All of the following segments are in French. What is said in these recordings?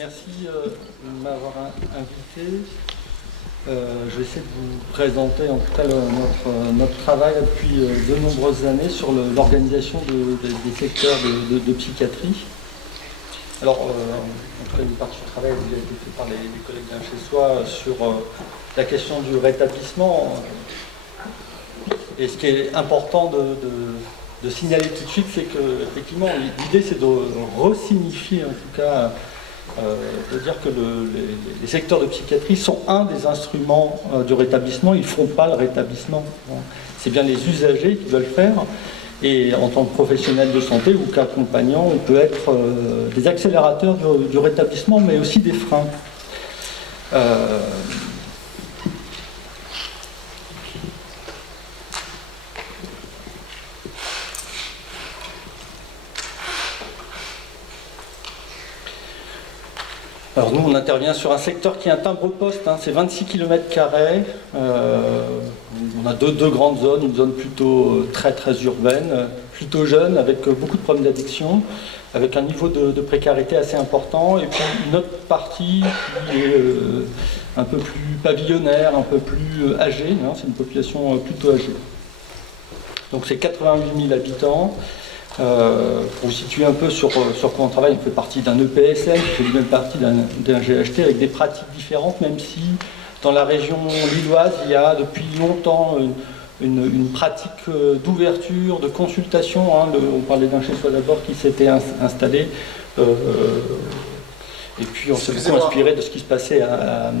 Merci de m'avoir invité. Je vais essayer de vous présenter en tout cas notre travail depuis de nombreuses années sur l'organisation des secteurs de psychiatrie. Alors, en tout cas, une partie du travail a été fait par les collègues d'Un chez soi sur la question du rétablissement. Et ce qui est important de signaler tout de suite, c'est que effectivement, l'idée c'est de resignifier en tout cas, de dire que les secteurs de psychiatrie sont un des instruments du rétablissement, ils ne font pas le rétablissement. C'est bien les usagers qui veulent faire, et en tant que professionnel de santé ou qu'accompagnant, on peut être des accélérateurs du rétablissement, mais aussi des freins. Alors nous, on intervient sur un secteur qui est un timbre-poste, c'est 26 km². On a deux grandes zones, une zone plutôt très urbaine, plutôt jeune, avec beaucoup de problèmes d'addiction, avec un niveau de précarité assez important, et puis une autre partie qui est un peu plus pavillonnaire, un peu plus âgée, c'est une population plutôt âgée. Donc c'est 88 000 habitants. Pour vous situer un peu sur quoi on travaille, on fait partie d'un EPSM, qui fait même partie d'un GHT avec des pratiques différentes, même si dans la région lilloise, il y a depuis longtemps une pratique d'ouverture, de consultation. On parlait d'Un chez soi d'abord qui s'était installé, et puis on s'est beaucoup inspiré de ce qui se passait à...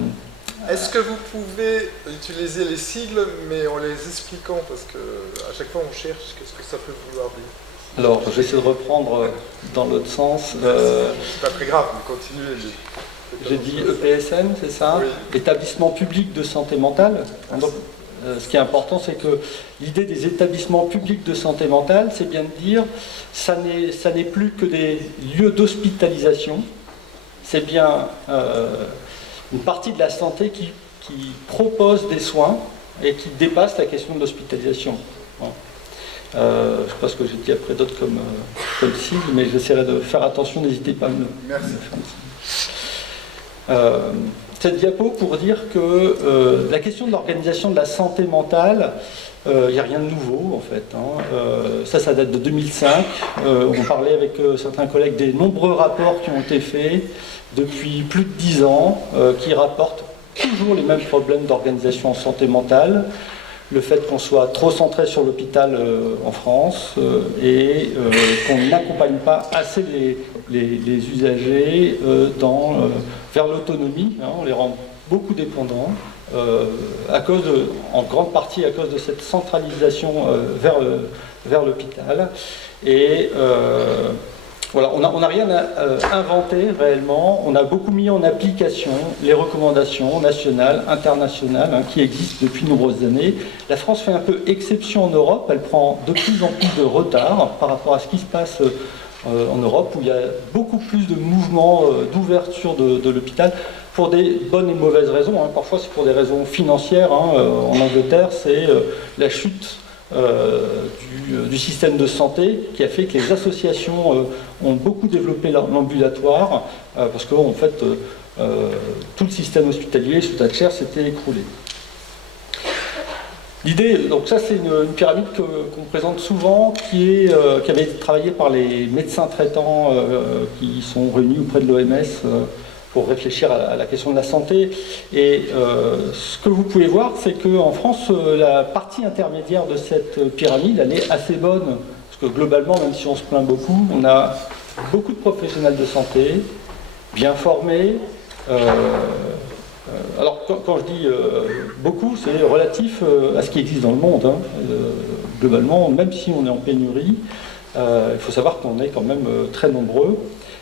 Est-ce que vous pouvez utiliser les sigles, mais en les expliquant, parce qu'à chaque fois on cherche qu'est-ce que ça peut vouloir dire. Alors, je vais essayer de reprendre dans l'autre sens. C'est pas très grave, mais continuez. J'ai dit EPSM, c'est ça? Oui. Établissement public de santé mentale. Donc, ce qui est important, c'est que l'idée des établissements publics de santé mentale, c'est bien de dire, ça n'est plus que des lieux d'hospitalisation. C'est bien une partie de la santé qui propose des soins et qui dépasse la question de l'hospitalisation. Je ne sais pas ce que j'ai dit après d'autres comme sigle, mais j'essaierai de faire attention, n'hésitez pas à me faire cette diapo pour dire que la question de l'organisation de la santé mentale, il n'y a rien de nouveau en fait. Ça date de 2005. On parlait avec certains collègues des nombreux rapports qui ont été faits depuis plus de 10 ans, qui rapportent toujours les mêmes problèmes d'organisation en santé mentale. Le fait qu'on soit trop centré sur l'hôpital en France et qu'on n'accompagne pas assez les usagers vers l'autonomie. On les rend beaucoup dépendants, en grande partie à cause de cette centralisation vers l'hôpital. Et voilà, on n'a rien inventé réellement, on a beaucoup mis en application les recommandations nationales, internationales, qui existent depuis de nombreuses années. La France fait un peu exception en Europe, elle prend de plus en plus de retard par rapport à ce qui se passe en Europe, où il y a beaucoup plus de mouvements d'ouverture de l'hôpital, pour des bonnes et mauvaises raisons. Parfois c'est pour des raisons financières. En Angleterre, c'est la chute du système de santé qui a fait que les associations ont beaucoup développé l'ambulatoire parce que en fait tout le système hospitalier sous Thatcher s'était écroulé. L'idée, donc ça c'est une pyramide qu'on présente souvent qui avait été travaillée par les médecins traitants qui sont réunis auprès de l'OMS pour réfléchir à la question de la santé. Et ce que vous pouvez voir, c'est qu'en France, la partie intermédiaire de cette pyramide, elle est assez bonne. Parce que globalement, même si on se plaint beaucoup, on a beaucoup de professionnels de santé, bien formés. Alors, quand je dis beaucoup, c'est relatif à ce qui existe dans le monde. Globalement, même si on est en pénurie, il faut savoir qu'on est quand même très nombreux.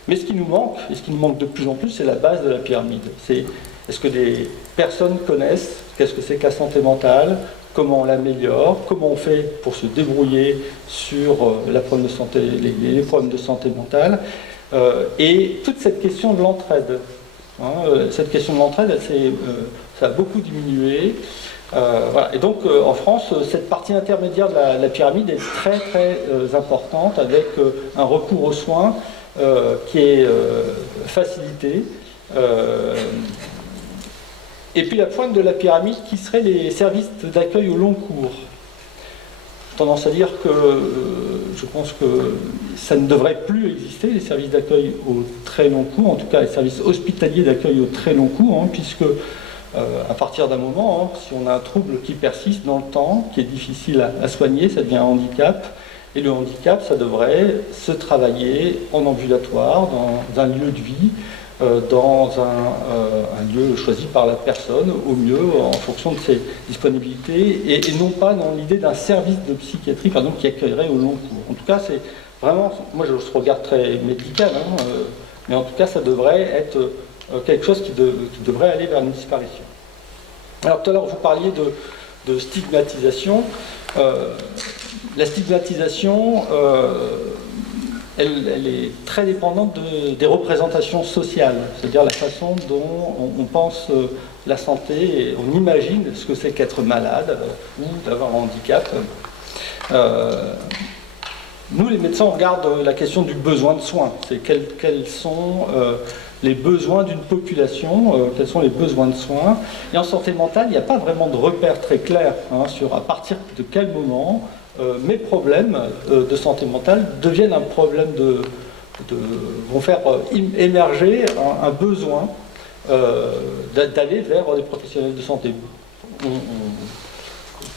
Mais ce qui nous manque, et ce qui nous manque de plus en plus, c'est la base de la pyramide. Est-ce que des personnes connaissent qu'est-ce que c'est que la santé mentale, comment on l'améliore, comment on fait pour se débrouiller sur les problèmes de santé mentale, et toute cette question de l'entraide. Cette question de l'entraide, ça a beaucoup diminué. Voilà. Et donc en France, cette partie intermédiaire de la pyramide est très importante, avec un recours aux soins qui est facilité, Et puis la pointe de la pyramide qui serait les services d'accueil au long cours. J'ai tendance à dire que je pense que ça ne devrait plus exister, les services d'accueil au très long cours, en tout cas les services hospitaliers d'accueil au très long cours, hein, puisque à partir d'un moment, hein, si on a un trouble qui persiste dans le temps, qui est difficile à soigner, ça devient un handicap. Et le handicap, ça devrait se travailler en ambulatoire, dans un lieu de vie, dans un lieu choisi par la personne, au mieux, en fonction de ses disponibilités, et non pas dans l'idée d'un service de psychiatrie, par exemple, qui accueillerait au long cours. En tout cas, c'est vraiment, moi je regarde très médical, hein, mais en tout cas, ça devrait être quelque chose qui devrait aller vers une disparition. Alors tout à l'heure, vous parliez de stigmatisation. La stigmatisation, elle est très dépendante des représentations sociales, c'est-à-dire la façon dont on pense la santé et on imagine ce que c'est qu'être malade ou d'avoir un handicap. Nous, les médecins, on regarde la question du besoin de soins. C'est quels sont les besoins d'une population, quels sont les besoins de soins. Et en santé mentale, il n'y a pas vraiment de repère très clair sur à partir de quel moment mes problèmes de santé mentale deviennent un problème vont faire émerger un besoin d'aller vers des professionnels de santé.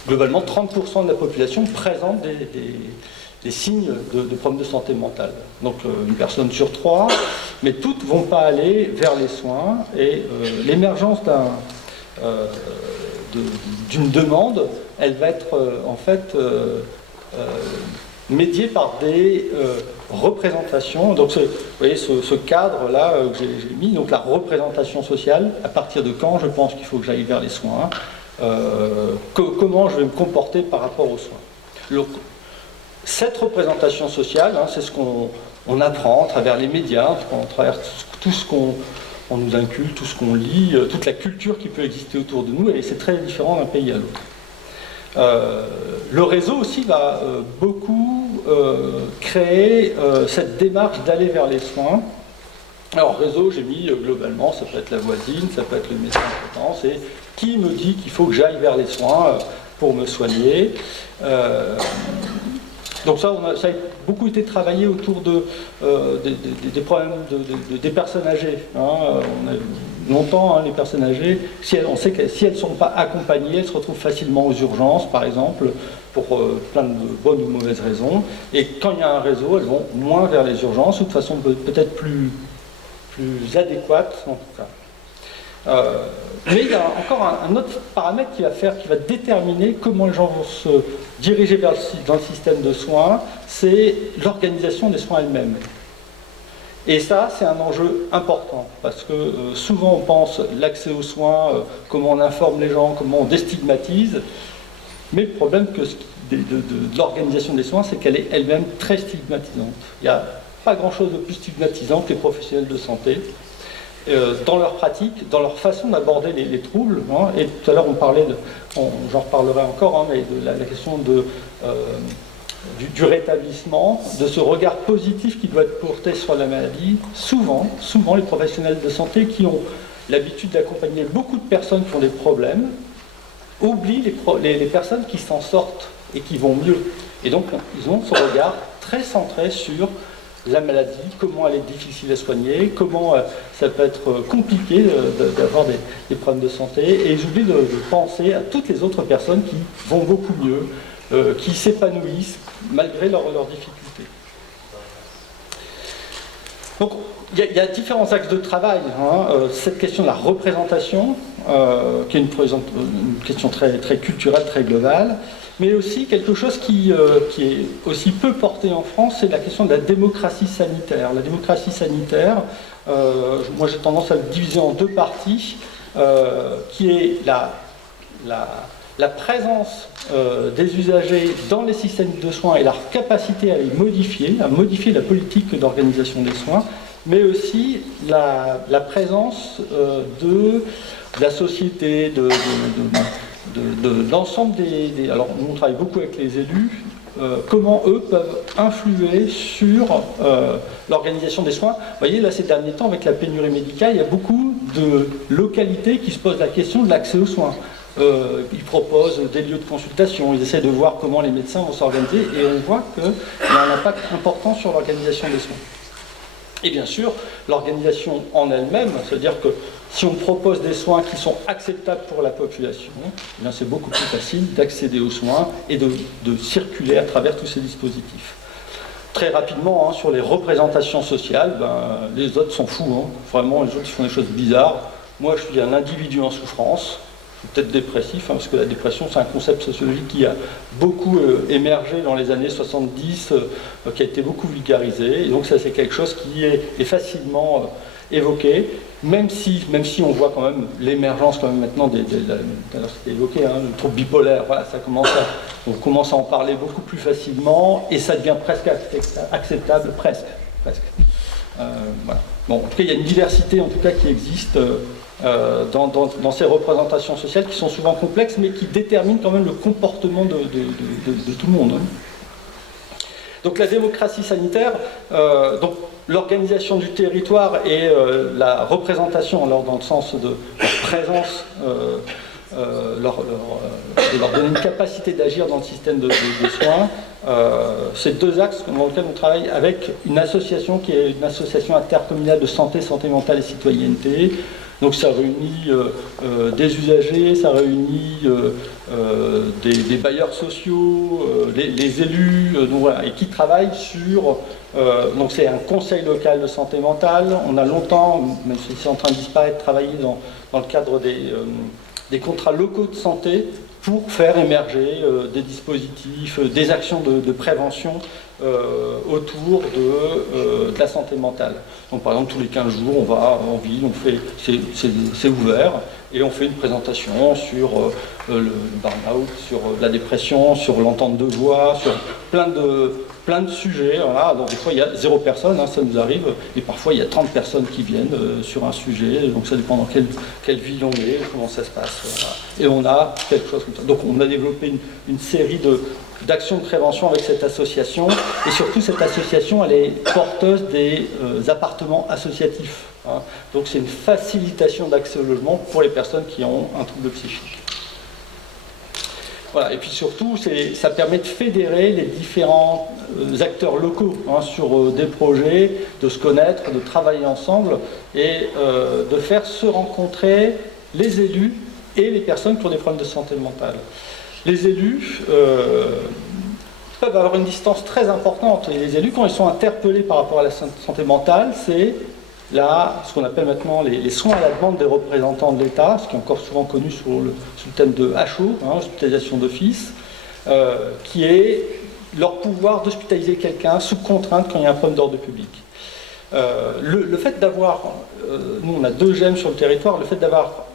Globalement, 30% de la population présente des signes de problèmes de santé mentale. Donc une personne sur 3, mais toutes ne vont pas aller vers les soins, et l'émergence d'une demande, elle va être en fait médiée par des représentations. Donc vous voyez ce cadre-là que j'ai mis, donc la représentation sociale, à partir de quand je pense qu'il faut que j'aille vers les soins, comment je vais me comporter par rapport aux soins. Cette représentation sociale, hein, c'est ce qu'on apprend à travers les médias, à travers tout ce qu'on nous inculque, tout ce qu'on lit, toute la culture qui peut exister autour de nous, et c'est très différent d'un pays à l'autre. Le réseau aussi va beaucoup créer cette démarche d'aller vers les soins. Alors réseau, j'ai mis globalement, ça peut être la voisine, ça peut être le médecin traitant, c'est qui me dit qu'il faut que j'aille vers les soins pour me soigner. Donc ça a beaucoup été travaillé autour des problèmes des personnes âgées. Hein. On a longtemps, les personnes âgées, on sait que si elles ne sont pas accompagnées, elles se retrouvent facilement aux urgences, par exemple, pour plein de bonnes ou mauvaises raisons. Et quand il y a un réseau, elles vont moins vers les urgences, ou de façon peut-être plus adéquate, en tout cas. Mais il y a encore un autre paramètre qui va déterminer comment les gens vont se diriger dans le système de soins, c'est l'organisation des soins elle-même. Et ça, c'est un enjeu important, parce que souvent on pense l'accès aux soins, comment on informe les gens, comment on déstigmatise, mais le problème de l'organisation des soins, c'est qu'elle est elle-même très stigmatisante. Il n'y a pas grand-chose de plus stigmatisant que les professionnels de santé. Dans leur pratique, dans leur façon d'aborder les troubles, hein, et tout à l'heure on parlait, j'en reparlerai encore, hein, mais de la question du rétablissement, de ce regard positif qui doit être porté sur la maladie. Souvent les professionnels de santé qui ont l'habitude d'accompagner beaucoup de personnes qui ont des problèmes, oublient les personnes qui s'en sortent et qui vont mieux. Et donc ils ont ce regard très centré sur la maladie, comment elle est difficile à soigner, comment ça peut être compliqué d'avoir des problèmes de santé, et ils oublient de penser à toutes les autres personnes qui vont beaucoup mieux, qui s'épanouissent malgré leurs difficultés. Donc il y a différents axes de travail. Hein. Cette question de la représentation, qui est une question très, très culturelle, très globale, mais aussi quelque chose qui est aussi peu porté en France, c'est la question de la démocratie sanitaire. La démocratie sanitaire, moi j'ai tendance à le diviser en deux parties, qui est la présence des usagers dans les systèmes de soins et leur capacité à les modifier, à modifier la politique d'organisation des soins, mais aussi la présence de la société, de l'ensemble alors on travaille beaucoup avec les élus, comment eux peuvent influer sur l'organisation des soins. Vous voyez, là, ces derniers temps, avec la pénurie médicale, il y a beaucoup de localités qui se posent la question de l'accès aux soins. Ils proposent des lieux de consultation, ils essaient de voir comment les médecins vont s'organiser, et on voit qu'il y a un impact important sur l'organisation des soins. Et bien sûr, l'organisation en elle-même, c'est-à-dire que si on propose des soins qui sont acceptables pour la population, eh bien c'est beaucoup plus facile d'accéder aux soins et de circuler à travers tous ces dispositifs. Très rapidement, hein, sur les représentations sociales, les autres sont fous. Hein. Vraiment, les autres font des choses bizarres. Moi, je suis un individu en souffrance. Peut-être dépressif, hein, parce que la dépression, c'est un concept sociologique qui a beaucoup émergé dans les années 70, qui a été beaucoup vulgarisé. Et donc ça, c'est quelque chose qui est facilement évoqué, même si on voit quand même l'émergence quand même maintenant alors c'était évoqué, hein, le trouble bipolaire, voilà, on commence à en parler beaucoup plus facilement, et ça devient presque acceptable, presque. Voilà. Bon, en tout cas, il y a une diversité en tout cas qui existe dans ces représentations sociales qui sont souvent complexes, mais qui déterminent quand même le comportement de tout le monde. Donc la démocratie sanitaire, donc l'organisation du territoire et la représentation, alors dans le sens de leur présence, de leur donner une capacité d'agir dans le système de soins, c'est deux axes dans lesquels on travaille avec une association qui est une association intercommunale de santé, santé mentale et citoyenneté. Donc ça réunit des usagers, ça réunit des bailleurs sociaux, les élus, donc voilà, et qui travaillent sur... donc c'est un conseil local de santé mentale. On a longtemps, même si c'est en train de disparaître, travaillé dans le cadre des contrats locaux de santé pour faire émerger des dispositifs, des actions de prévention autour de la santé mentale. Donc par exemple, tous les 15 jours, on va en ville, on fait, c'est ouvert, et on fait une présentation sur le burn-out, sur la dépression, sur l'entente de voix, sur plein de sujets. Voilà. Donc des fois, il y a 0 personne, hein, ça nous arrive, et parfois, il y a 30 personnes qui viennent sur un sujet, donc ça dépend dans quelle ville on est, comment ça se passe. Voilà. Et on a quelque chose comme ça. Donc on a développé une série d'actions de prévention avec cette association, et surtout cette association, elle est porteuse des appartements associatifs. Hein. Donc c'est une facilitation d'accès au logement pour les personnes qui ont un trouble psychique. Voilà. Et puis surtout, ça permet de fédérer les différents acteurs locaux hein, sur des projets, de se connaître, de travailler ensemble, et de faire se rencontrer les élus et les personnes qui ont des problèmes de santé mentale. Les élus peuvent avoir une distance très importante. Et les élus, quand ils sont interpellés par rapport à la santé mentale, c'est ce qu'on appelle maintenant les soins à la demande des représentants de l'État, ce qui est encore souvent connu sous le thème de HO, hein, hospitalisation d'office, qui est leur pouvoir d'hospitaliser quelqu'un sous contrainte quand il y a un problème d'ordre public. Le fait d'avoir, nous on a 2 GEM sur le territoire, le fait d'avoir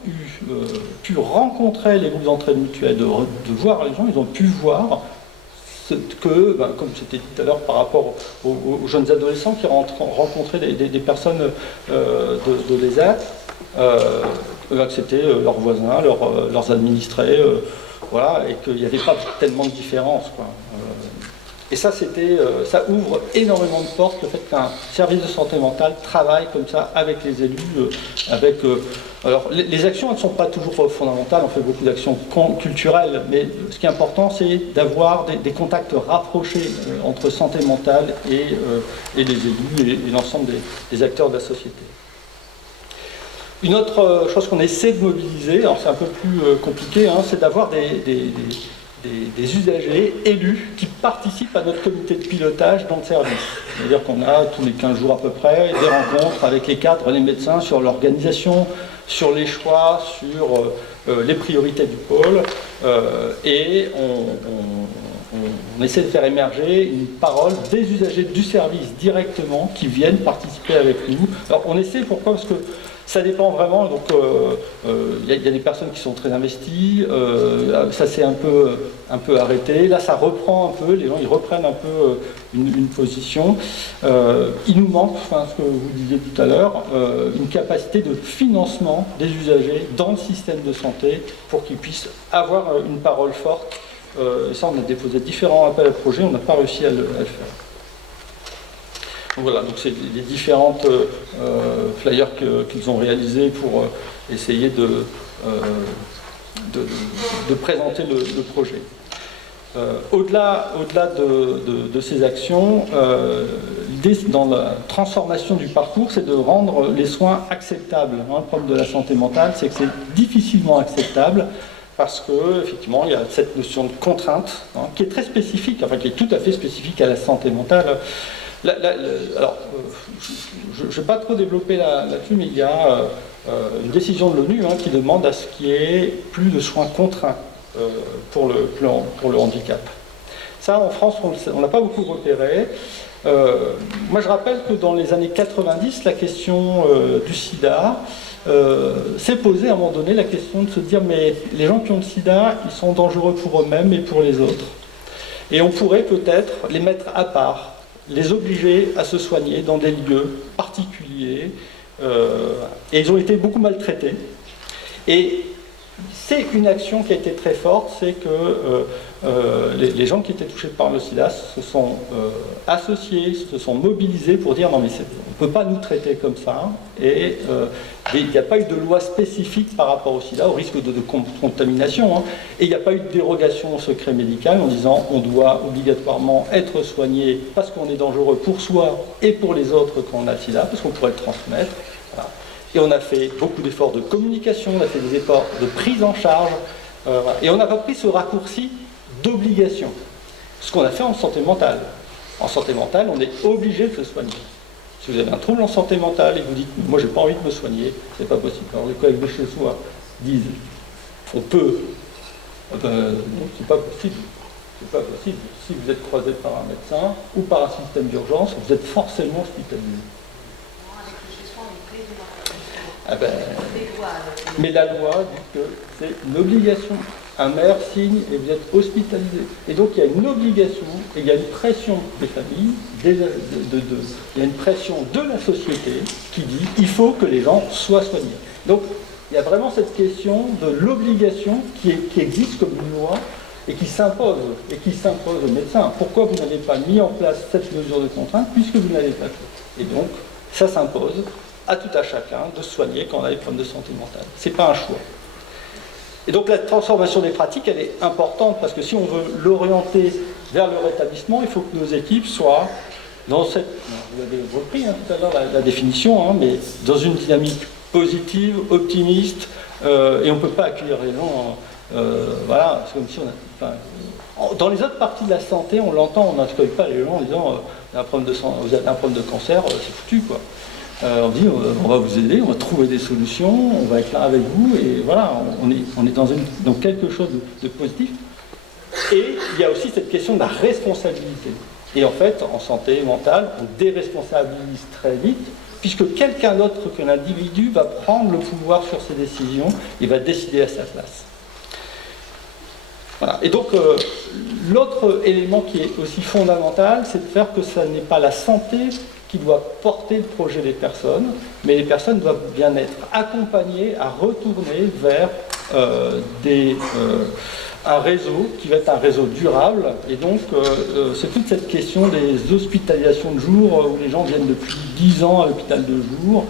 pu rencontrer les groupes d'entraide mutuelle, de voir les gens, ils ont pu voir que, comme c'était dit tout à l'heure par rapport aux jeunes adolescents qui rencontraient des personnes de l'ESAT, que c'était leurs voisins, leurs administrés, voilà, et qu'il n'y avait pas tellement de différence, quoi. Et ça, ça ouvre énormément de portes, le fait qu'un service de santé mentale travaille comme ça avec les élus, alors, les actions, elles ne sont pas toujours fondamentales, on fait beaucoup d'actions culturelles, mais ce qui est important, c'est d'avoir des contacts rapprochés entre santé mentale et les élus et l'ensemble des acteurs de la société. Une autre chose qu'on essaie de mobiliser, alors c'est un peu plus compliqué, hein, c'est d'avoir des usagers élus qui participent à notre comité de pilotage dans le service. C'est-à-dire qu'on a tous les 15 jours à peu près des rencontres avec les cadres, les médecins sur l'organisation, sur les choix, sur les priorités du pôle, et on essaie de faire émerger une parole des usagers du service directement qui viennent participer avec nous. Alors on essaie, pourquoi ? Parce que ça dépend vraiment, donc y a des personnes qui sont très investies, ça s'est un peu arrêté, là ça reprend un peu, les gens ils reprennent un peu une position. Il nous manque, enfin, ce que vous disiez tout à l'heure, une capacité de financement des usagers dans le système de santé pour qu'ils puissent avoir une parole forte Et ça, on a déposé différents appels à projets, on n'a pas réussi à le faire. Donc voilà, donc c'est les différentes flyers qu'ils ont réalisés pour essayer de présenter le projet. Au-delà de ces actions, l'idée dans la transformation du parcours, c'est de rendre les soins acceptables. Le problème de la santé mentale, c'est que c'est difficilement acceptable parce que effectivement, il y a cette notion de contrainte qui est très spécifique, enfin qui est tout à fait spécifique à la santé mentale. Alors, je ne vais pas trop développer là-dessus, mais il y a une décision de l'ONU qui demande à ce qu'il y ait plus de soins contraints pour le handicap. Ça, en France, on ne l'a pas beaucoup repéré. Moi, je rappelle que dans les années 90, la question du sida s'est posée à un moment donné, la question de se dire, mais les gens qui ont le sida, ils sont dangereux pour eux-mêmes et pour les autres. Et on pourrait peut-être les mettre à part, les obliger à se soigner dans des lieux particuliers. Et ils ont été beaucoup maltraités. Et c'est une action qui a été très forte, c'est que les gens qui étaient touchés par le sida se sont associés, se sont mobilisés pour dire non mais on ne peut pas nous traiter comme ça, et il n'y a pas eu de loi spécifique par rapport au sida, au risque de contamination, et il n'y a pas eu de dérogation au secret médical en disant on doit obligatoirement être soigné parce qu'on est dangereux pour soi et pour les autres quand on a le sida, parce qu'on pourrait le transmettre. Voilà. Et on a fait beaucoup d'efforts de communication, on a fait des efforts de prise en charge, et on n'a pas pris ce raccourci d'obligation. Ce qu'on a fait en santé mentale. En santé mentale, on est obligé de se soigner. Si vous avez un trouble en santé mentale et que vous dites « moi j'ai pas envie de me soigner », c'est pas possible. Alors les collègues de chez soi disent « on peut », non, c'est pas possible. C'est pas possible. Si vous êtes croisé par un médecin ou par un système d'urgence, vous êtes forcément hospitalisé. Ah ben, mais la loi dit que c'est une obligation. Un maire signe et vous êtes hospitalisé. Et donc il y a une obligation, et il y a une pression des familles, il y a une pression de la société qui dit il faut que les gens soient soignés. Donc il y a vraiment cette question de l'obligation qui existe comme une loi et qui s'impose aux médecins. Pourquoi vous n'avez pas mis en place cette mesure de contrainte puisque vous ne l'avez pas fait? Et donc ça s'impose à tout à chacun de se soigner quand on a des problèmes de santé mentale. Ce n'est pas un choix. Et donc la transformation des pratiques, elle est importante parce que si on veut l'orienter vers le rétablissement, il faut que nos équipes soient dans cette... Vous avez repris tout à l'heure la définition, mais dans une dynamique positive, optimiste, et on ne peut pas accueillir les gens... voilà, c'est comme si on a... Enfin, dans les autres parties de la santé, on l'entend, on n'accueille pas les gens en disant vous avez un problème de cancer, c'est foutu, quoi. On dit on va vous aider, on va trouver des solutions, on va être là avec vous, et voilà, on est dans quelque chose de positif. Et il y a aussi cette question de la responsabilité. Et en fait, en santé mentale, on déresponsabilise très vite, puisque quelqu'un d'autre qu'un individu va prendre le pouvoir sur ses décisions et va décider à sa place. Voilà. Et donc, l'autre élément qui est aussi fondamental, c'est de faire que ce n'est pas la santé qui doit porter le projet des personnes, mais les personnes doivent bien être accompagnées à retourner vers un réseau qui va être un réseau durable. Et donc, c'est toute cette question des hospitalisations de jour, où les gens viennent depuis 10 ans à l'hôpital de jour,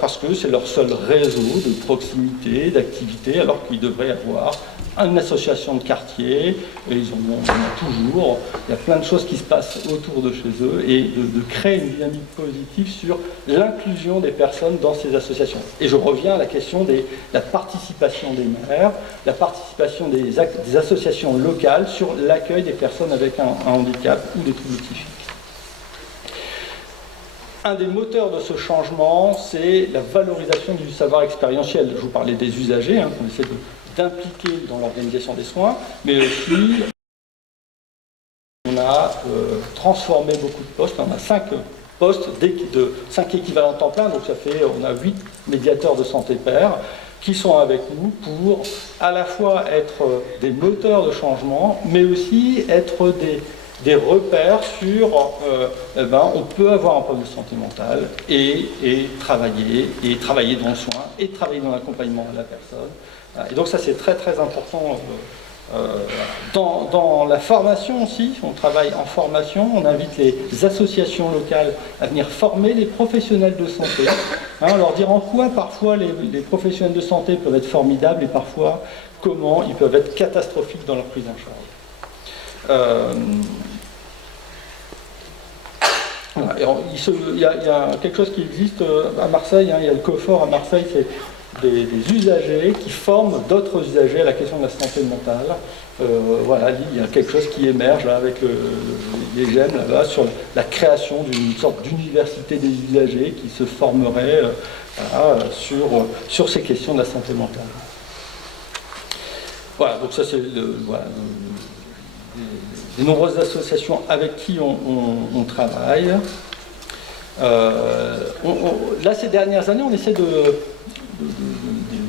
parce que c'est leur seul réseau de proximité, d'activité, alors qu'ils devraient avoir une association de quartier, et ils en ont toujours. Il y a plein de choses qui se passent autour de chez eux, et de créer une dynamique positive sur l'inclusion des personnes dans ces associations. Et je reviens à la question de la participation des maires, la participation des associations locales sur l'accueil des personnes avec un handicap ou des troubles psychiques. Un des moteurs de ce changement, c'est la valorisation du savoir expérientiel. Je vous parlais des usagers, qu'on essaie d'impliquer dans l'organisation des soins, mais aussi on a transformé beaucoup de postes. On a 5 postes, 5 équivalents temps plein, donc ça fait, on a 8 médiateurs de santé pairs qui sont avec nous pour à la fois être des moteurs de changement, mais aussi être des repères sur on peut avoir un problème de santé mentale et travailler dans le soin et travailler dans l'accompagnement de la personne. Et donc ça c'est très très important Dans la formation aussi, on travaille en formation, on invite les associations locales à venir former les professionnels de santé, leur dire en quoi parfois les professionnels de santé peuvent être formidables et parfois comment ils peuvent être catastrophiques dans leur prise en charge. Voilà. Il y a quelque chose qui existe à Marseille, il y a le COFOR à Marseille, c'est des usagers qui forment d'autres usagers à la question de la santé mentale. Voilà, il y a quelque chose qui émerge là, avec les GEM là-bas sur la création d'une sorte d'université des usagers qui se formerait voilà, sur ces questions de la santé mentale. Voilà, donc ça c'est les nombreuses associations avec qui on travaille. Là, ces dernières années, on essaie de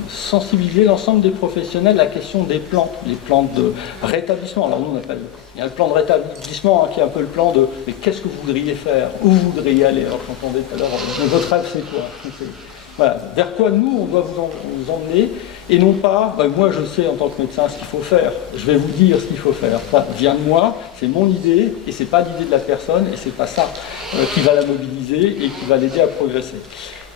sensibiliser l'ensemble des professionnels à la question des plans, les plans de rétablissement. Alors nous, on appelle, il y a le plan de rétablissement qui est un peu le plan de mais qu'est-ce que vous voudriez faire, où vous voudriez aller. Alors j'entendais tout à l'heure, votre rêve c'est quoi? Voilà, vers quoi nous on doit vous emmener, et non pas, moi je sais en tant que médecin ce qu'il faut faire, je vais vous dire ce qu'il faut faire, ça vient de moi, c'est mon idée, et c'est pas l'idée de la personne, et c'est pas ça qui va la mobiliser et qui va l'aider à progresser.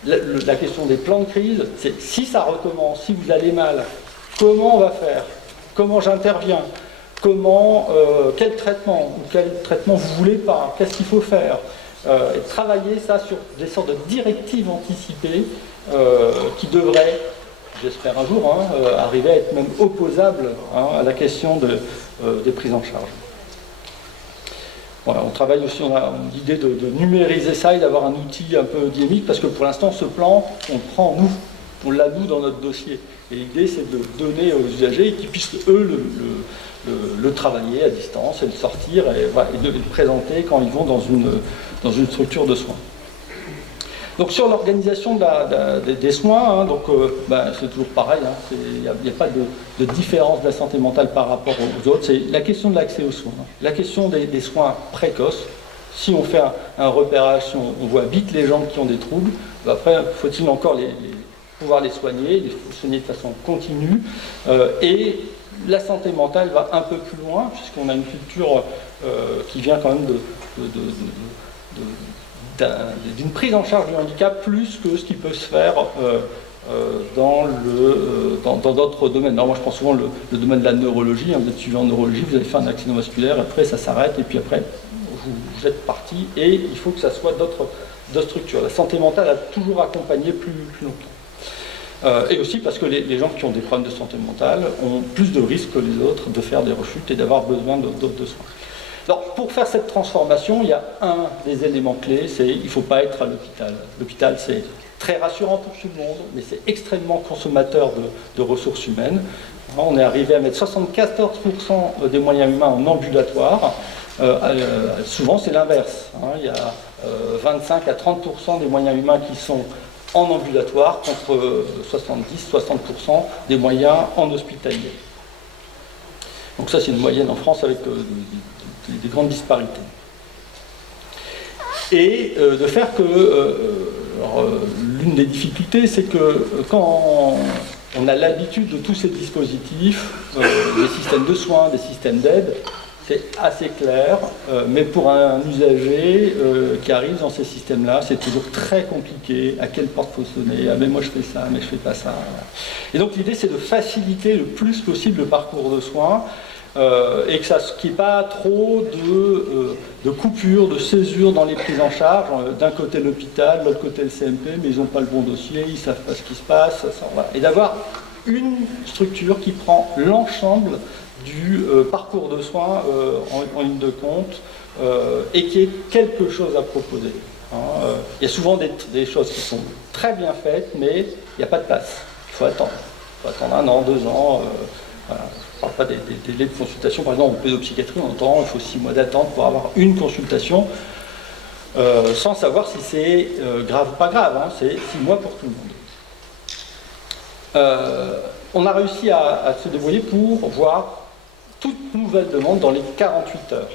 La question des plans de crise, c'est si ça recommence, si vous allez mal, comment on va faire? Comment j'interviens? Comment, quel traitement? Ou quel traitement vous voulez pas? Qu'est-ce qu'il faut faire? Et travailler ça sur des sortes de directives anticipées qui devraient, j'espère un jour, arriver à être même opposables à la question des prises en charge. Voilà, on travaille aussi, on a l'idée de numériser ça et d'avoir un outil un peu dynamique, parce que pour l'instant, ce plan, on prend nous, on l'a nous dans notre dossier. Et l'idée, c'est de donner aux usagers et qu'ils puissent, eux, le travailler à distance et le sortir et de le présenter quand ils vont dans une structure de soins. Donc sur l'organisation des soins, c'est toujours pareil, il n'y a pas de différence de la santé mentale par rapport aux autres, c'est la question de l'accès aux soins, la question des soins précoces. Si on fait un repérage, si on voit vite les gens qui ont des troubles, après faut-il encore pouvoir les soigner de façon continue, et la santé mentale va un peu plus loin, puisqu'on a une culture qui vient quand même d'une prise en charge du handicap plus que ce qui peut se faire dans d'autres domaines. Alors moi je prends souvent le domaine de la neurologie, vous êtes suivi en neurologie, vous avez fait un accident vasculaire, après ça s'arrête et puis après vous êtes parti et il faut que ça soit d'autres structures. La santé mentale a toujours accompagné plus longtemps. Et aussi parce que les gens qui ont des problèmes de santé mentale ont plus de risques que les autres de faire des rechutes et d'avoir besoin de soins. Alors, pour faire cette transformation, il y a un des éléments clés, c'est il ne faut pas être à l'hôpital. L'hôpital, c'est très rassurant pour tout le monde, mais c'est extrêmement consommateur de ressources humaines. On est arrivé à mettre 74% des moyens humains en ambulatoire. Souvent, c'est l'inverse. Il y a 25 à 30% des moyens humains qui sont en ambulatoire contre 70-60% des moyens en hospitalier. Donc ça, c'est une moyenne en France avec des grandes disparités. Et de faire que l'une des difficultés, c'est que quand on a l'habitude de tous ces dispositifs, des systèmes de soins, des systèmes d'aide, c'est assez clair, mais pour un usager qui arrive dans ces systèmes-là, c'est toujours très compliqué. À quelle porte faut sonner? Ah mais moi je fais ça, mais je fais pas ça. Et donc l'idée c'est de faciliter le plus possible le parcours de soins, et qu'il n'y ait pas trop de coupures, de césures dans les prises en charge. D'un côté l'hôpital, de l'autre côté le CMP, mais ils n'ont pas le bon dossier, ils ne savent pas ce qui se passe. Voilà. Et d'avoir une structure qui prend l'ensemble du parcours de soins en ligne de compte et qui ait quelque chose à proposer. Il y a souvent des choses qui sont très bien faites, mais il n'y a pas de place. Il faut attendre. Il faut attendre 1 an, 2 ans. Voilà. Je ne parle pas des délais de consultation. Par exemple, en pédopsychiatrie, on entend il faut 6 mois d'attente pour avoir une consultation, sans savoir si c'est grave ou pas grave. C'est 6 mois pour tout le monde. On a réussi à se débrouiller pour voir toute nouvelle demande dans les 48 heures.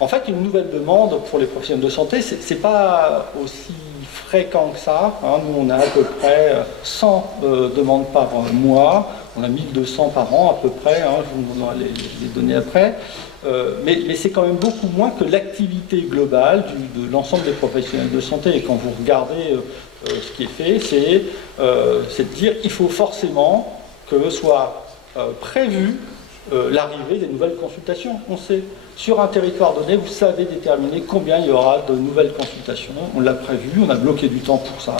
En fait, une nouvelle demande pour les professionnels de santé, c'est pas aussi fréquent que ça. Nous, on a à peu près 100 demandes par mois. On a 1200 par an à peu près, hein, je vous donnerai les données après. Mais c'est quand même beaucoup moins que l'activité globale de l'ensemble des professionnels de santé. Et quand vous regardez ce qui est fait, c'est de dire qu'il faut forcément que soit prévu l'arrivée des nouvelles consultations. On sait, sur un territoire donné, vous savez déterminer combien il y aura de nouvelles consultations. On l'a prévu, on a bloqué du temps pour ça.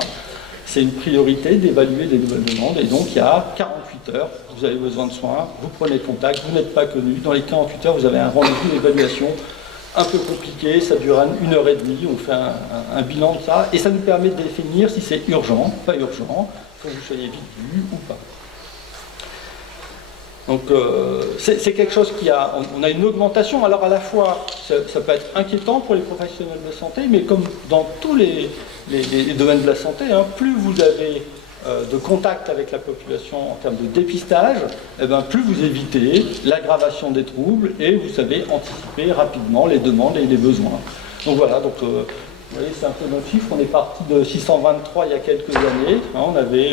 C'est une priorité d'évaluer des nouvelles demandes. Et donc, il y a 48 heures, vous avez besoin de soins, vous prenez contact, vous n'êtes pas connu. Dans les 48 heures, vous avez un rendez-vous d'évaluation un peu compliqué, ça dure 1h30, on fait un bilan de ça. Et ça nous permet de définir si c'est urgent, pas urgent, il faut que vous soyez vite vu ou pas. Donc c'est quelque chose on a une augmentation, alors à la fois ça peut être inquiétant pour les professionnels de santé, mais comme dans tous les domaines de la santé, hein, plus vous avez de contact avec la population en termes de dépistage, eh ben, plus vous évitez l'aggravation des troubles et vous savez anticiper rapidement les demandes et les besoins. Donc voilà, vous voyez, c'est un peu notre chiffre, on est parti de 623 il y a quelques années, hein, on avait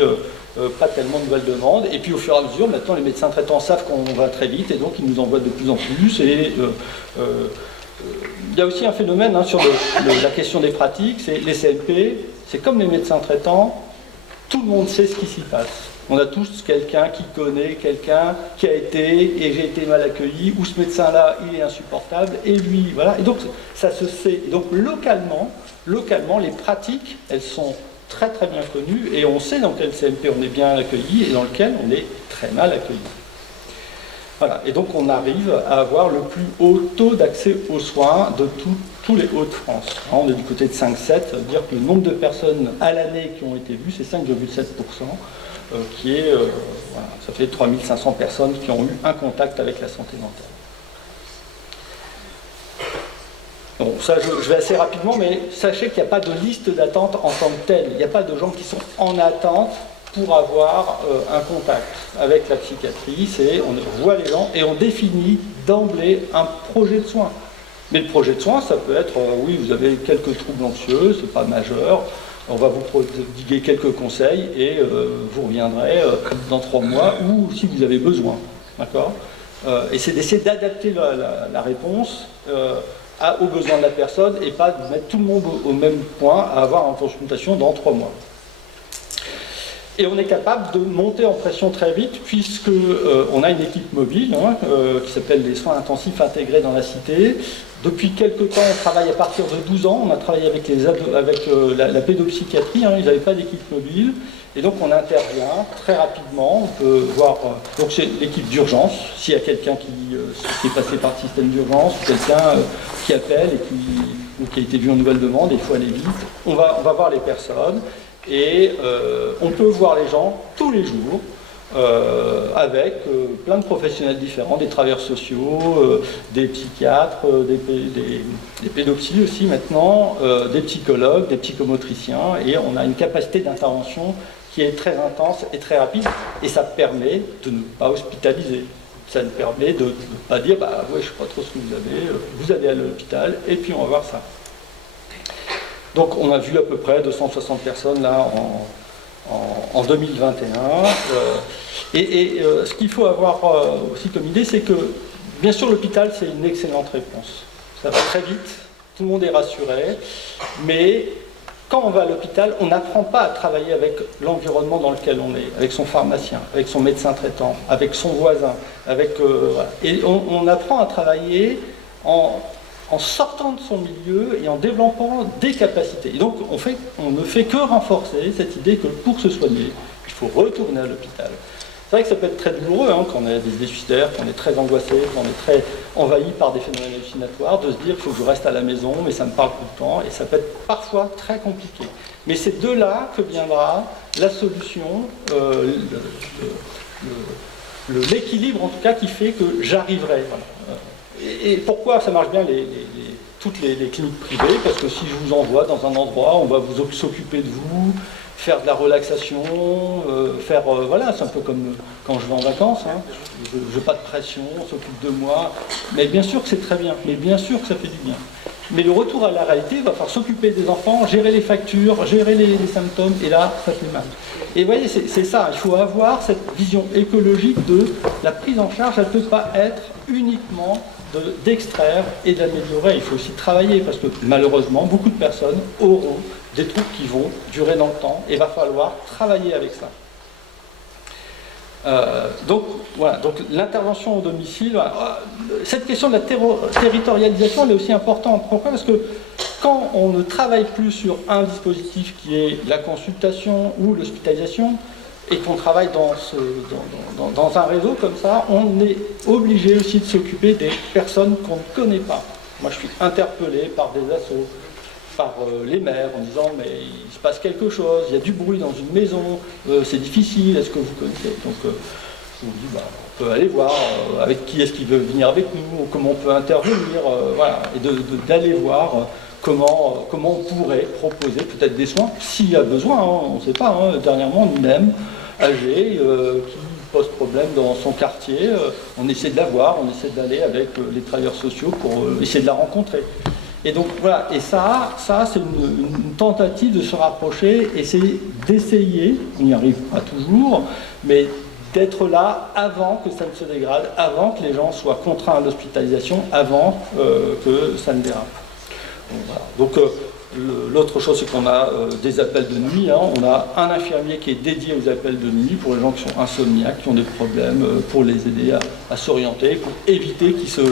pas tellement de nouvelles demandes, et puis au fur et à mesure, maintenant les médecins traitants savent qu'on va très vite, et donc ils nous envoient de plus en plus, et il y a aussi un phénomène hein, sur la question des pratiques, c'est les CMP, c'est comme les médecins traitants, tout le monde sait ce qui s'y passe. On a tous quelqu'un qui connaît, quelqu'un qui a été, et j'ai été mal accueilli, ou ce médecin-là, il est insupportable, et lui, voilà. Et donc, ça se sait. Et donc, localement, les pratiques, elles sont très très bien connues, et on sait dans quel CMP on est bien accueilli, et dans lequel on est très mal accueilli. Voilà. Et donc, on arrive à avoir le plus haut taux d'accès aux soins de tous les Hauts-de-France. On est du côté de 5,7, ça veut dire que le nombre de personnes à l'année qui ont été vues, c'est 5,7%. Qui est, voilà, ça fait 3500 personnes qui ont eu un contact avec la santé mentale. Bon, ça, je vais assez rapidement, mais sachez qu'il n'y a pas de liste d'attente en tant que telle. Il n'y a pas de gens qui sont en attente pour avoir un contact avec la psychiatrie. On voit les gens et on définit d'emblée un projet de soins. Mais le projet de soins, ça peut être, oui, vous avez quelques troubles anxieux, c'est pas majeur. On va vous prodiguer quelques conseils et vous reviendrez dans 3 mois ou si vous avez besoin. D'accord ? Et c'est d'essayer d'adapter la réponse aux besoins de la personne et pas de mettre tout le monde au même point à avoir une consultation dans 3 mois. Et on est capable de monter en pression très vite puisque on a une équipe mobile hein, qui s'appelle les soins intensifs intégrés dans la cité. Depuis quelques temps, on travaille à partir de 12 ans. On a travaillé avec la pédopsychiatrie. Hein, ils n'avaient pas d'équipe mobile. Et donc, on intervient très rapidement. On peut voir... donc, c'est l'équipe d'urgence. S'il y a quelqu'un qui est passé par le système d'urgence, quelqu'un qui appelle et qui a été vu en nouvelle demande, et il faut aller vite. On va voir les personnes. Et on peut voir les gens tous les jours. Avec plein de professionnels différents, des travailleurs sociaux, des psychiatres, des pédopsies aussi maintenant, des psychologues, des psychomotriciens, et on a une capacité d'intervention qui est très intense et très rapide, et ça permet de ne pas hospitaliser. Ça nous permet de ne pas dire, bah ouais, je ne sais pas trop ce que vous allez à l'hôpital, et puis on va voir ça. Donc on a vu à peu près 260 personnes là en 2021. Ce qu'il faut avoir aussi comme idée, c'est que, bien sûr, l'hôpital, c'est une excellente réponse. Ça va très vite, tout le monde est rassuré, mais quand on va à l'hôpital, on n'apprend pas à travailler avec l'environnement dans lequel on est, avec son pharmacien, avec son médecin traitant, avec son voisin, voilà. Et on apprend à travailler en sortant de son milieu et en développant des capacités. Et donc, on ne fait que renforcer cette idée que pour se soigner, il faut retourner à l'hôpital. C'est vrai que ça peut être très douloureux hein, quand on a des suicidaires, quand on est très angoissé, quand on est très envahi par des phénomènes hallucinatoires, de se dire qu'il faut que je reste à la maison, mais ça me parle tout le temps, et ça peut être parfois très compliqué. Mais c'est de là que viendra la solution, l'équilibre en tout cas qui fait que j'arriverai. Voilà. Et pourquoi ça marche bien toutes les cliniques privées? Parce que si je vous envoie dans un endroit, on va vous s'occuper de vous, faire de la relaxation, voilà, c'est un peu comme quand je vais en vacances, hein. Je n'ai pas de pression, on s'occupe de moi. Mais bien sûr que c'est très bien, mais bien sûr que ça fait du bien. Mais le retour à la réalité va falloir s'occuper des enfants, gérer les factures, gérer les symptômes, et là, ça fait mal. Et vous voyez, c'est ça, il faut avoir cette vision écologique de la prise en charge, elle ne peut pas être uniquement d'extraire et d'améliorer. Il faut aussi travailler, parce que malheureusement, beaucoup de personnes auront des troubles qui vont durer dans le temps, et il va falloir travailler avec ça. Donc voilà, donc l'intervention au domicile, voilà. Cette question de la territorialisation elle est aussi importante. Pourquoi? Parce que quand on ne travaille plus sur un dispositif qui est la consultation ou l'hospitalisation, et qu'on travaille dans un réseau comme ça, on est obligé aussi de s'occuper des personnes qu'on ne connaît pas. Moi je suis interpellé par des assos, par les maires en disant mais il se passe quelque chose, il y a du bruit dans une maison, c'est difficile, est-ce que vous connaissez? Donc je vous dis on peut aller voir avec qui est-ce qui veut venir avec nous, comment on peut intervenir, voilà, et d'aller voir comment on pourrait proposer peut-être des soins s'il y a besoin, hein, on ne sait pas, hein, dernièrement nous-mêmes âgés qui pose problème dans son quartier, on essaie de la voir, on essaie d'aller avec les travailleurs sociaux pour essayer de la rencontrer. Et donc voilà, et ça c'est une tentative de se rapprocher, et c'est d'essayer, on n'y arrive pas toujours, mais d'être là avant que ça ne se dégrade, avant que les gens soient contraints à l'hospitalisation, avant que ça ne dérape. Donc, voilà. L'autre chose, c'est qu'on a des appels de nuit. Hein. On a un infirmier qui est dédié aux appels de nuit pour les gens qui sont insomniaques, qui ont des problèmes, pour les aider à s'orienter, pour éviter qu'ils se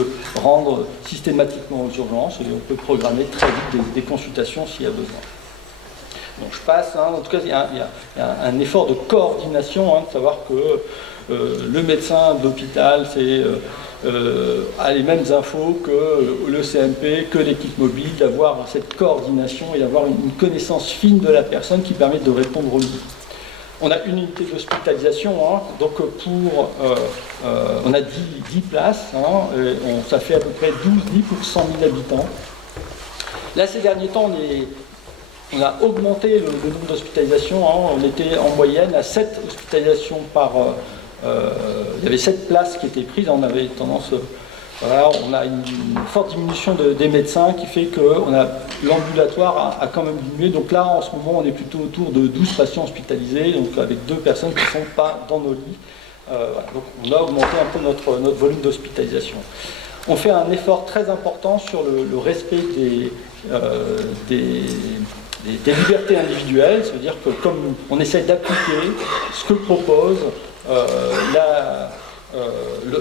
rendent systématiquement aux urgences. Et on peut programmer très vite des consultations s'il y a besoin. Donc je passe, hein. En tout cas, il y a un effort de coordination, hein, de savoir que le médecin d'hôpital, a les mêmes infos que le CMP, que l'équipe mobile, d'avoir cette coordination et d'avoir une connaissance fine de la personne qui permet de répondre au mieux. On a une unité d'hospitalisation, hein, donc on a 10 places, hein, ça fait à peu près 12 lits pour 100 000 habitants. Là, ces derniers temps, on a augmenté le nombre d'hospitalisations, hein, on était en moyenne à 7 hospitalisations par il y avait 7 places qui étaient prises, on avait tendance, voilà, on a une forte diminution des médecins qui fait que l'ambulatoire a quand même diminué. Donc là, en ce moment, on est plutôt autour de 12 patients hospitalisés, donc avec 2 personnes qui ne sont pas dans nos lits. Voilà, donc on a augmenté un peu notre volume d'hospitalisation. On fait un effort très important sur le respect des libertés individuelles, c'est-à-dire que comme on essaie d'appliquer ce que propose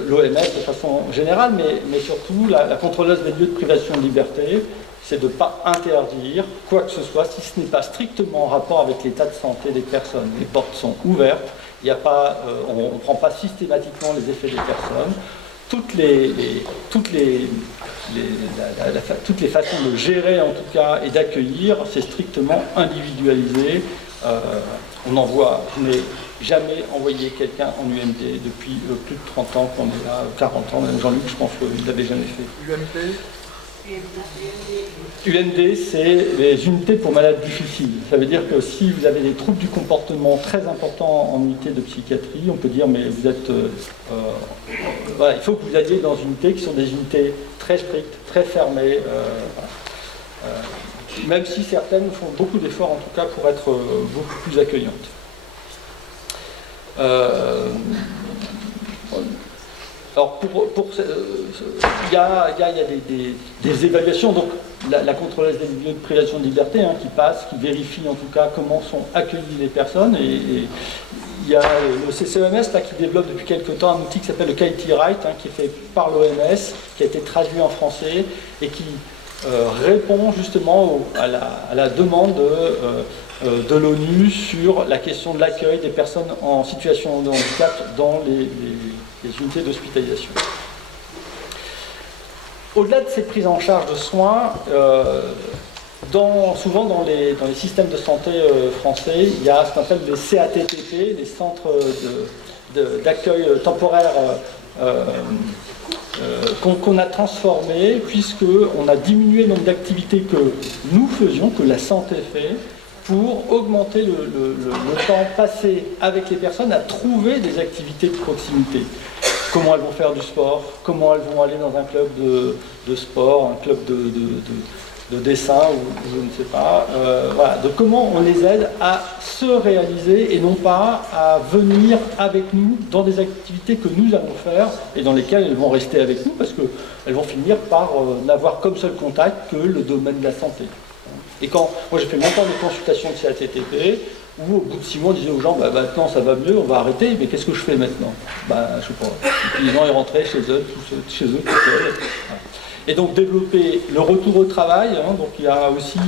l'OMS de façon générale, mais surtout la contrôleuse des lieux de privation de liberté, c'est de ne pas interdire quoi que ce soit si ce n'est pas strictement en rapport avec l'état de santé des personnes. Les portes sont ouvertes, on ne prend pas systématiquement les effets des personnes. Toutes les façons de gérer en tout cas et d'accueillir, c'est strictement individualisé. Je n'ai jamais envoyé quelqu'un en UMD depuis plus de 30 ans qu'on est là, 40 ans, même Jean-Luc, je pense qu'il ne l'avait jamais fait. UMD, c'est les unités pour malades difficiles. Ça veut dire que si vous avez des troubles du comportement très importants en unité de psychiatrie, on peut dire, mais vous êtes... voilà, il faut que vous alliez dans une unité qui sont des unités très strictes, très fermées, même si certaines font beaucoup d'efforts en tout cas pour être beaucoup plus accueillantes. Alors, il y a des évaluations, donc la contrôleuse des lieux de privation de liberté qui passe, qui vérifie en tout cas comment sont accueillies les personnes, et il y a le CCEMS là, qui développe depuis quelque temps un outil qui s'appelle le Quality Right, qui est fait par l'OMS, qui a été traduit en français, et qui répond justement à la demande de l'ONU sur la question de l'accueil des personnes en situation de handicap dans les unités d'hospitalisation. Au-delà de ces prises en charge de soins, souvent dans les systèmes de santé français, il y a ce qu'on appelle les CATTP, les centres d'accueil temporaire qu'on a transformés, puisqu'on a diminué le nombre d'activités que nous faisions, que la santé fait, pour augmenter le temps passé avec les personnes à trouver des activités de proximité. comment elles vont faire du sport, comment elles vont aller dans un club de sport, un club de dessin ou je ne sais pas. Voilà, de comment on les aide à se réaliser et non pas à venir avec nous dans des activités que nous allons faire et dans lesquelles elles vont rester avec nous parce qu'elles vont finir par n'avoir comme seul contact que le domaine de la santé. Et quand moi j'ai fait longtemps de consultations de CATTP, où au bout de 6 mois on disait aux gens bah, maintenant ça va mieux, on va arrêter, mais qu'est-ce que je fais maintenant? Je sais pas. Et puis les gens ils rentraient chez eux tout seuls. Voilà. Et donc développer le retour au travail, donc il y a aussi,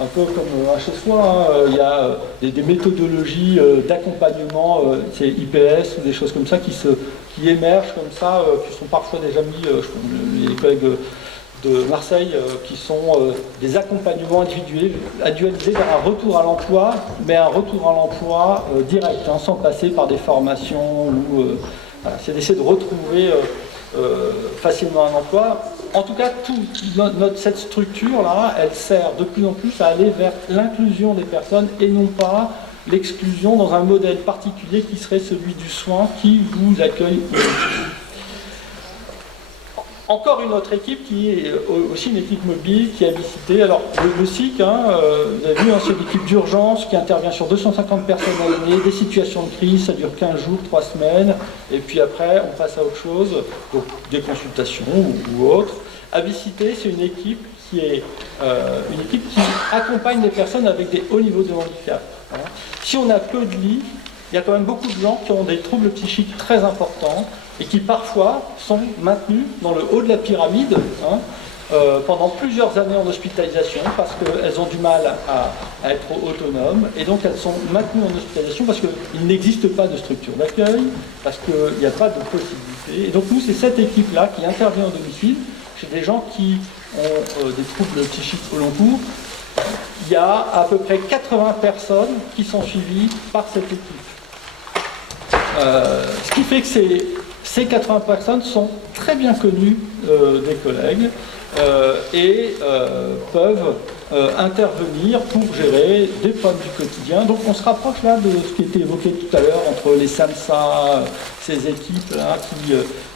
un peu comme chez soi, il y a des méthodologies d'accompagnement, c'est IPS ou des choses comme ça qui émergent comme ça, qui sont parfois déjà mis, les collègues de Marseille, qui sont des accompagnements individualisés vers un retour à l'emploi, mais un retour à l'emploi direct, sans passer par des formations, voilà, c'est d'essayer de retrouver facilement un emploi. En tout cas, cette structure-là, elle sert de plus en plus à aller vers l'inclusion des personnes et non pas l'exclusion dans un modèle particulier qui serait celui du soin qui vous accueille. Encore une autre équipe qui est aussi une équipe mobile qui est Habicité. Alors le SIC, vous avez vu, c'est une équipe d'urgence qui intervient sur 250 personnes à l'année, des situations de crise, ça dure 15 jours, 3 semaines, et puis après on passe à autre chose, donc des consultations ou autres. Habicité, c'est une équipe qui accompagne des personnes avec des hauts niveaux de handicap. Si on a peu de lits, il y a quand même beaucoup de gens qui ont des troubles psychiques très importants et qui parfois sont maintenus dans le haut de la pyramide pendant plusieurs années en hospitalisation parce qu'elles ont du mal à être autonomes et donc elles sont maintenues en hospitalisation parce qu'il n'existe pas de structure d'accueil, parce qu'il n'y a pas de possibilité. Et donc nous, c'est cette équipe-là qui intervient en domicile chez des gens qui ont des troubles psychiques au long cours. Il y a à peu près 80 personnes qui sont suivies par cette équipe. Ce qui fait que ces 80 personnes sont très bien connues des collègues et peuvent intervenir pour gérer des problèmes du quotidien. Donc on se rapproche là de ce qui était évoqué tout à l'heure entre les SAMSA, ces équipes-là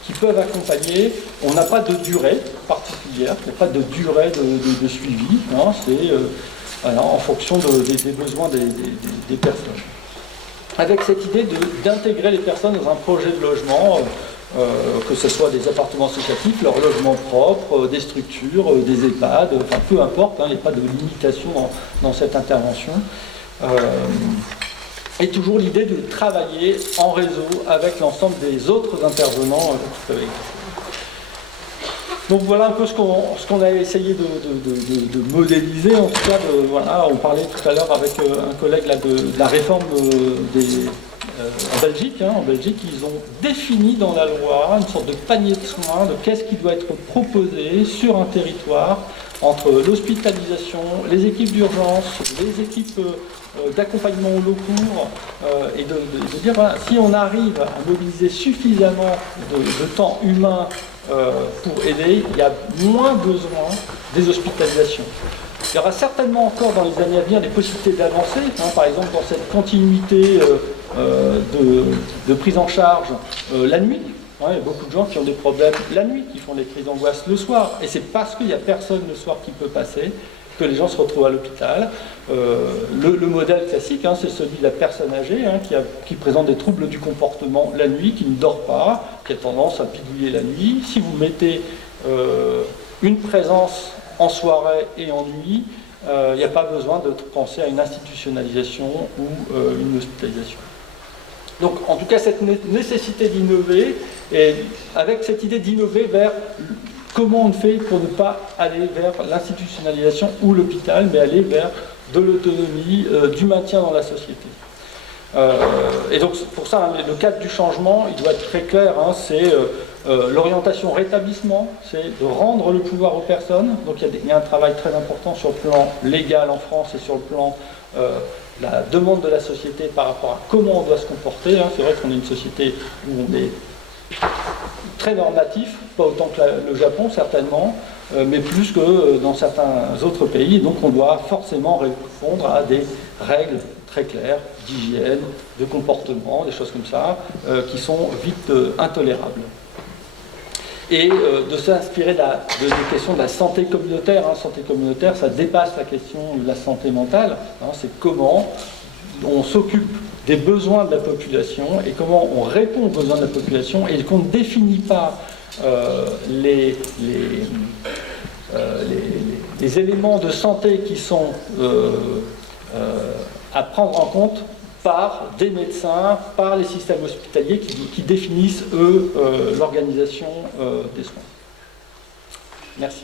qui peuvent accompagner. On n'a pas de durée particulière, il n'y a pas de durée de suivi, c'est en fonction des besoins des personnes. Avec cette idée d'intégrer les personnes dans un projet de logement, que ce soit des appartements associatifs, leur logement propre, des structures, des EHPAD, enfin peu importe, il n'y a pas de limitation dans cette intervention. Et toujours l'idée de travailler en réseau avec l'ensemble des autres intervenants. Donc voilà un peu ce qu'on a essayé de modéliser, en tout cas, on parlait tout à l'heure avec un collègue là, de la réforme en Belgique. En Belgique, ils ont défini dans la loi une sorte de panier de soins, de qu'est-ce qui doit être proposé sur un territoire entre l'hospitalisation, les équipes d'urgence, les équipes d'accompagnement au long cours, et de dire, voilà, si on arrive à mobiliser suffisamment de temps humain pour aider, il y a moins besoin des hospitalisations. Il y aura certainement encore dans les années à venir des possibilités d'avancer, par exemple dans cette continuité de prise en charge la nuit. Il y a beaucoup de gens qui ont des problèmes la nuit, qui font des crises d'angoisse le soir. Et c'est parce qu'il n'y a personne le soir qui peut passer que les gens se retrouvent à l'hôpital. Le modèle classique, c'est celui de la personne âgée qui présente des troubles du comportement la nuit, qui ne dort pas, qui a tendance à bidouiller la nuit. Si vous mettez une présence en soirée et en nuit, il n'y a pas besoin de penser à une institutionnalisation ou une hospitalisation. Donc en tout cas cette nécessité d'innover, et avec cette idée d'innover vers comment on fait pour ne pas aller vers l'institutionnalisation ou l'hôpital, mais aller vers de l'autonomie, du maintien dans la société. Et donc pour ça, le cadre du changement, il doit être très clair, c'est l'orientation rétablissement, c'est de rendre le pouvoir aux personnes. Donc il y a un travail très important sur le plan légal en France et sur le plan la demande de la société par rapport à comment on doit se comporter. C'est vrai qu'on est une société où on est très normatif, pas autant que le Japon certainement, mais plus que dans certains autres pays. Donc on doit forcément répondre à des règles très claires d'hygiène, de comportement, des choses comme ça, qui sont vite intolérables. Et de s'inspirer des questions de la santé communautaire. Santé communautaire, ça dépasse la question de la santé mentale. C'est comment on s'occupe des besoins de la population et comment on répond aux besoins de la population et qu'on ne définit pas les éléments de santé qui sont à prendre en compte par des médecins, par les systèmes hospitaliers qui définissent, eux, l'organisation des soins. Merci.